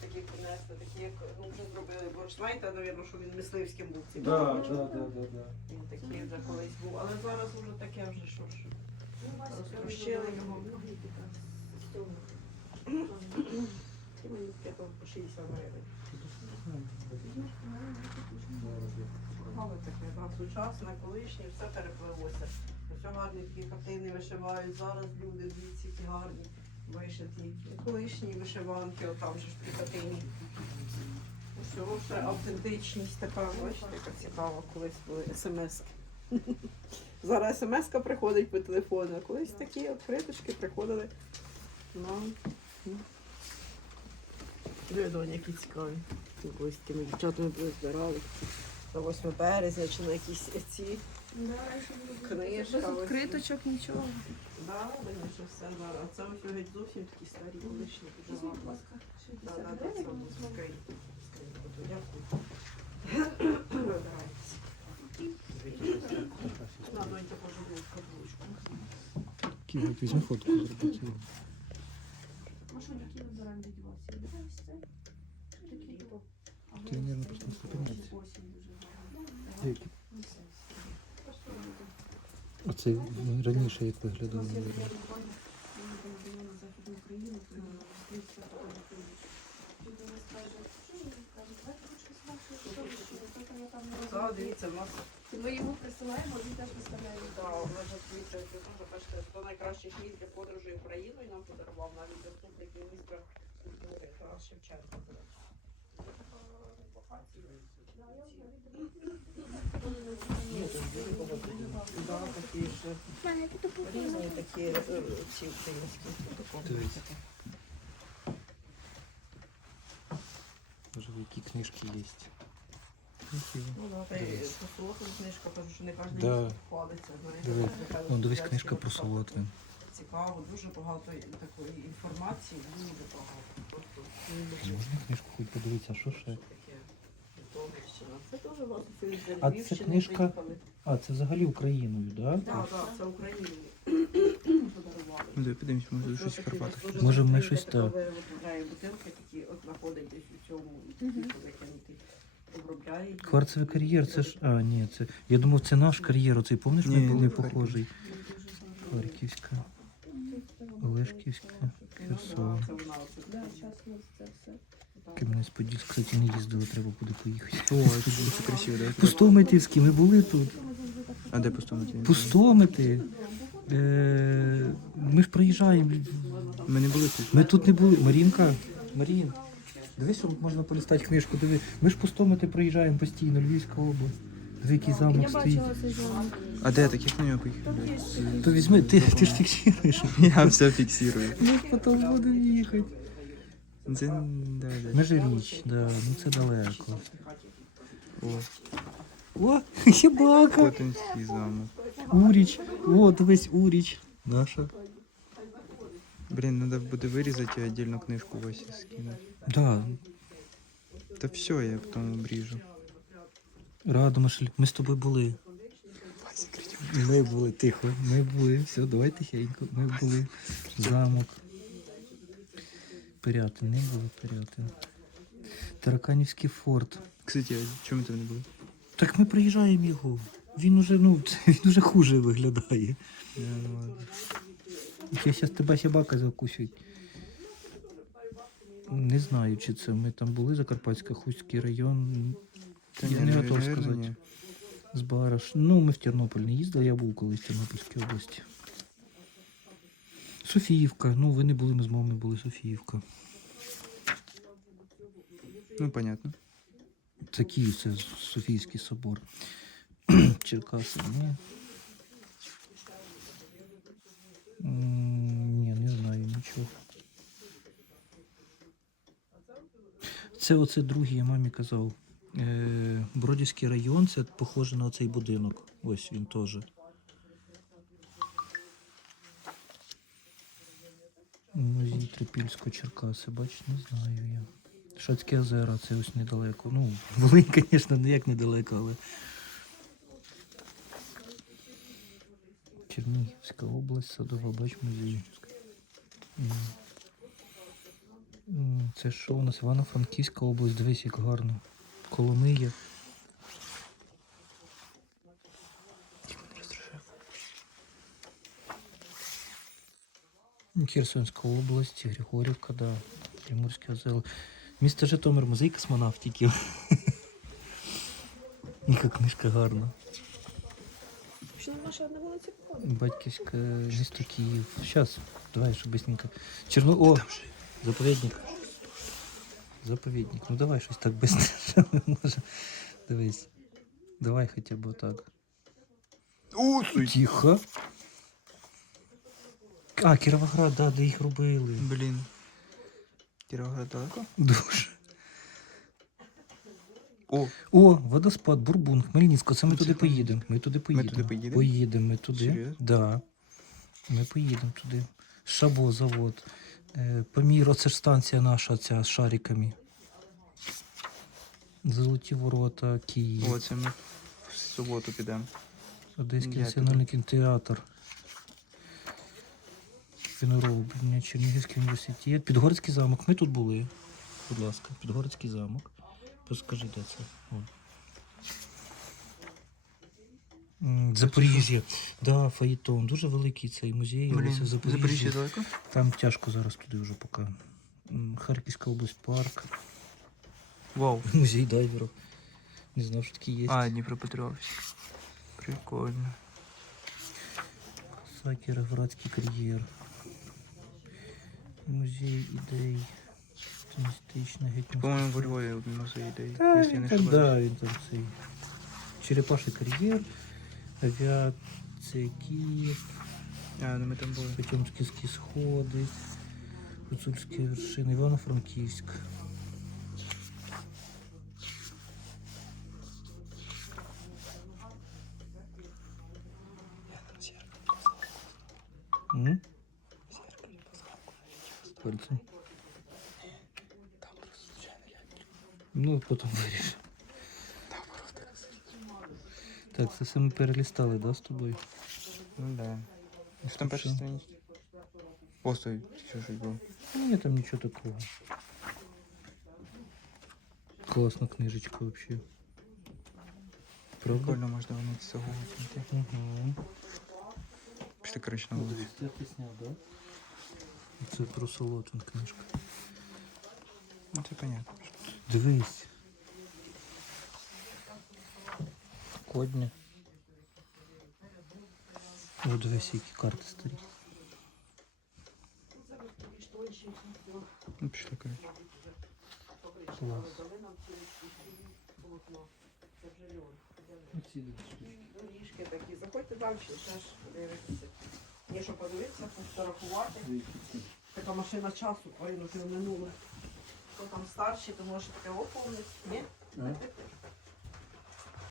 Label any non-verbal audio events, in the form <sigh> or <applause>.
Такі принесли, такі, як ну, вже зробили борщ. Знаєте, навірно, що він мисливським був ці Да, да, да, да, да. Він такий вже колись був. Але зараз вже таке вже що ж. Розтрощили його. І мені таке там по 60 гривень. Але таке, да, сучасне, колишнє, все переплилося. Все гарні такі картини вишивають. Зараз люди дивіться, які гарні вишиті. І колишні вишиванки, отам же ж при хатині. Усього ще автентичність така, бачите, яка цікава, колись були смс. <laughs> Зараз смс приходить по телефону, а колись такі відкриточки приходили нам. Дивідоні, які цікаві. Колись такими дівчатами були збирали. На 8 березня чи на якісь ці книжка. Без відкриточок нічого. Да, раніше все зараз. А це ось геть зовсім такі старі колишні Візьміть, будь ласка, Да, 60 да, да, це скринь. Дякую. Вибирайтеся. На, донька каблучку. Ківа, візьми фотку зроби цього. Машуня, які вибираємо від вас? Ти, мабуть, просто там не Так, розумію. дивіться, в нас Ми йому присилаємо, він теж виставляє. Да, вже дивіться, як ви дуже бачите, хто найкращий хід для подорожі Україною нам подарував навіть заступник міністра культури Тарас Шевченко. Це така різні такі ці українські книжки є. Ну, да, та про книжка, кажу, що не кожен Да. хвалиться. Диви. Михайло дивись книжка про Солотвин. Цікаво, дуже багато такої інформації, дуже багато. Просто Можна книжку хоч подивитися, а що ще? Це теж власне А це Львівщини книжка- приїхали. А, це взагалі Україною, так? Да? Так, так, це Україну подарували. Ну, давай подивимось, може щось в Карпатах. Може, ми щось так. виготовляє бутилки, такі от знаходить десь у цьому і такі. Обробляє. їх. Кварцевий кар'єр, це ж. А, ні, це. Я думав, це наш кар'єр, оцей, пам'ятаєш, Ні, ми не були Харків. похожий. Харківська, Олешківська, Ну, да, Херсон. це вона оце Да, зараз це все. Кам'янець-Подільськ, кстати, не їздили, треба буде поїхати. О, це дуже красиво, да? Пустомитівські, ми були тут. А де пустомити? Пустомити. Е, ми ж приїжджаємо. Ми не були тут. Ми тут не були. Марінка. Марін. Дивись, що можна полістати книжку. Диви. Ми ж пустомити приїжджаємо постійно, Львівська область. Диви, який замок стоїть. А де так? Як на нього такі. То візьми, ти, ти ж фіксуєш. Я все фіксую. Ми потім будемо їхати. Це. Межиріч, да, ну це далеко. О, О, <laughs> собака. Котинський замок. Уріч. О, дивись, Уріч. Наша. Блін, треба буде вирізати і віддільну книжку Васі скинути. Да, Та все, я потім обріжу. Радомишль, ми з тобою були. Ми були тихо, ми були. Все, давай тихенько. Ми були. Замок. Пирятин, не було Пирятин. Тараканівський форт. Кстати, а чому там не були? Так ми приїжджаємо його. Він уже, ну, <laughs> він уже хуже виглядає. Я, ну, ладно. Я зараз тебе собака закусить. Не знаю, чи це ми там були Закарпатська, Хуський район. Та Я ні, не ну, готов сказати. ні. З Бараш. Ну, ми в Тернопіль не їздили, я був колись в Тернопільській області. Софіївка. Ну, ви не були, ми з мамою були Софіївка. Ну, понятно. Це Київ, це Софійський собор. <clears throat> Черкаси, ні. Ні, не знаю нічого. Це оце другий, я мамі казав. Е, Бродівський район, це похоже на цей будинок. Ось він теж. Музей Трипільського Черкаси, бач, не знаю я. Шацькі озера, це ось недалеко. Ну, <laughs> Волинь, звісно, ніяк недалеко, але. Чернігівська область, Садова, бач, музей. Це що у нас? Івано-Франківська область, дивись, як гарно. Коломия. Херсонська область, Григорівка, да. Приморське озеро. Місто Житомир, музей космонавтиків. <laughs> Яка книжка гарна. Що наша одна вулиця походить? Батьківське місто Київ. Щас, давай, щоб быстренько. Черно... О, заповідник. Заповідник. Ну давай щось так быстро. <laughs> Може. Дивись. Давай хоча б так. Тихо. А, Кіровоград, да, де їх робили. Блін. Кіровоград далеко? Дуже. О, О, водоспад, Бурбун, Хмельницько, це ми туди поїдемо. Ми туди поїдемо. туди поїдемо? Поїдемо ми туди. Серйозно? Да. Ми поїдемо туди. Шабо завод. Е, Паміро, це ж станція наша ця з шариками. Золоті ворота, Київ. о, це ми в суботу підемо. Одеський Я національний кінотеатр. Кінороблення, Чернігівський університет. Підгорський замок. Ми тут були. Будь ласка, Підгорський замок. Поскажи, де це. О. М, Запоріжжя. Да, Фаїтон. Дуже великий цей музей. Блін, в Запоріжжі. Запоріжжя далеко? Там тяжко зараз туди вже поки. М, Харківська область, парк. Вау. Музей дайверів. Не знав, що такі є. А, Дніпропетровськ. Прикольно. Кіровоградський кар'єр. Музей ідей. По-моєму, во Львові музей ідей, Та, якщо я він не там, да, він там цей. Черепаший кар'єр, авіація Київ, А, ну ми там були. Потьомкінські сходи, Гуцульські вершини, Івано-Франківськ. М? Пальцем. Ну, потім вирішимо. Так, це все ми перелістали, да, з тобою? Ну да. Ну, Що там перша Що? страниця? О, стой, що щось було. Ні, там нічого такого. Класна книжечка вообще. Правда? Прикольно можна вернутися загуглити. Угу. Пішли, коротше, на вулицю. Це ти сняв, да? Це про Солотвин книжка. Ну це понятно. Дивись. Кодня. О, дивись, які карти старі. Ну пішли, коротше. Клас. Доріжки такі. Заходьте далі, ще ж дивитися. Є що подивитися, порахувати. Така машина часу, ой, ну ти в минуле. Хто там старший, то може таке оповнити. Ні?